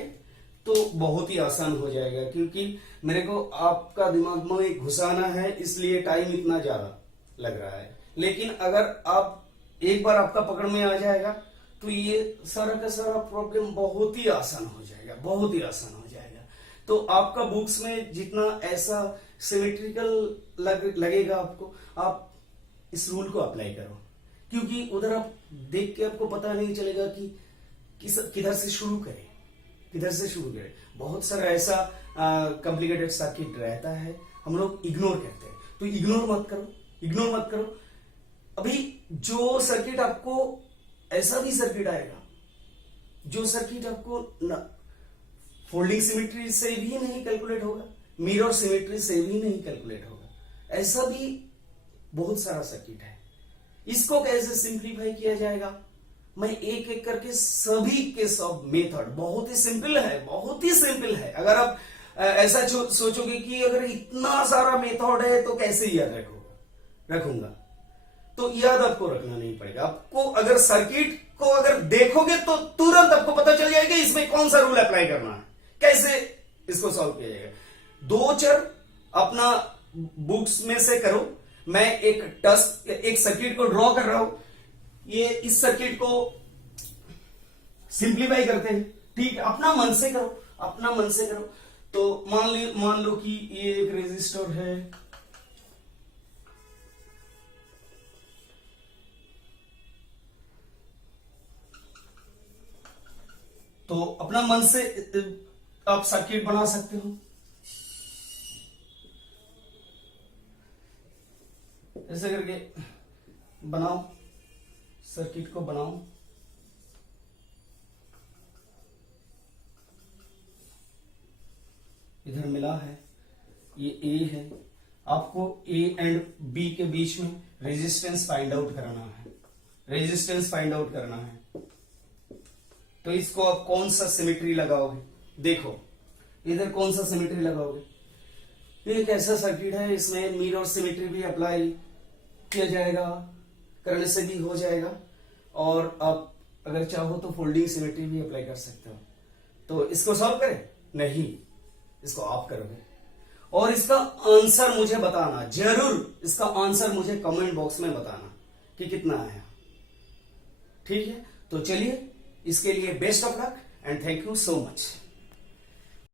तो बहुत ही आसान हो जाएगा, क्योंकि मेरे को आपका दिमाग में घुसाना है, इसलिए टाइम इतना ज्यादा लग रहा है, लेकिन अगर आप एक बार आपका पकड़ में आ जाएगा तो ये सारा का सारा प्रॉब्लम बहुत ही आसान हो जाएगा। तो आपका बुक्स में जितना ऐसा सिमेट्रिकल लगेगा आपको, आप इस रूल को अप्लाई करो, क्योंकि उधर आप देख के आपको पता नहीं चलेगा कि किधर से शुरू करें। बहुत सारा ऐसा कॉम्प्लिकेटेड सर्किट रहता है, हम लोग इग्नोर करते हैं, तो इग्नोर मत करो। अभी जो सर्किट आपको, ऐसा भी सर्किट आएगा जो सर्किट आपको फोल्डिंग सिमेट्री से भी नहीं कैलकुलेट होगा, मिरर सिमेट्री से भी नहीं कैलकुलेट होगा, ऐसा भी बहुत सारा सर्किट है। इसको कैसे सिंप्लीफाई किया जाएगा, मैं एक एक करके सभी के सब मेथड, बहुत ही सिंपल है। अगर आप ऐसा सोचोगे कि अगर इतना सारा मेथड है तो कैसे याद रखूंगा, तो याद आपको रखना नहीं पड़ेगा। आपको अगर सर्किट को अगर देखोगे तो तुरंत आपको पता चल जाएगा इसमें कौन सा रूल अप्लाई करना है, कैसे इसको सॉल्व किया जाएगा। 2 चर अपना बुक्स में से करो, मैं एक सर्किट को ड्रॉ कर रहा हूं, ये इस सर्किट को सिंप्लीफाई करते हैं, ठीक है, अपना मन से करो। तो मान लो कि ये एक रेजिस्टर है, तो अपना मन से आप सर्किट बना सकते हो। ऐसे करके सर्किट को बनाओ। ये ए है, आपको ए एंड बी के बीच में रेजिस्टेंस फाइंड आउट करना है, रेजिस्टेंस फाइंड आउट करना है। तो इसको आप कौन सा सिमेट्री लगाओगे? देखो इधर कौन सा सिमेट्री लगाओगे? ये एक ऐसा सर्किट है, इसमें मिरर सिमेट्री भी अप्लाई किया जाएगा, करने से भी हो जाएगा, और आप अगर चाहो तो फोल्डिंग सिमेट्री भी अप्लाई कर सकते हो। तो इसको सॉल्व करें? नहीं, इसको आप करोगे, और इसका आंसर मुझे बताना जरूर, इसका आंसर मुझे कमेंट बॉक्स में बताना कि कितना आया। ठीक है, तो चलिए इसके लिए best of luck and thank you so much.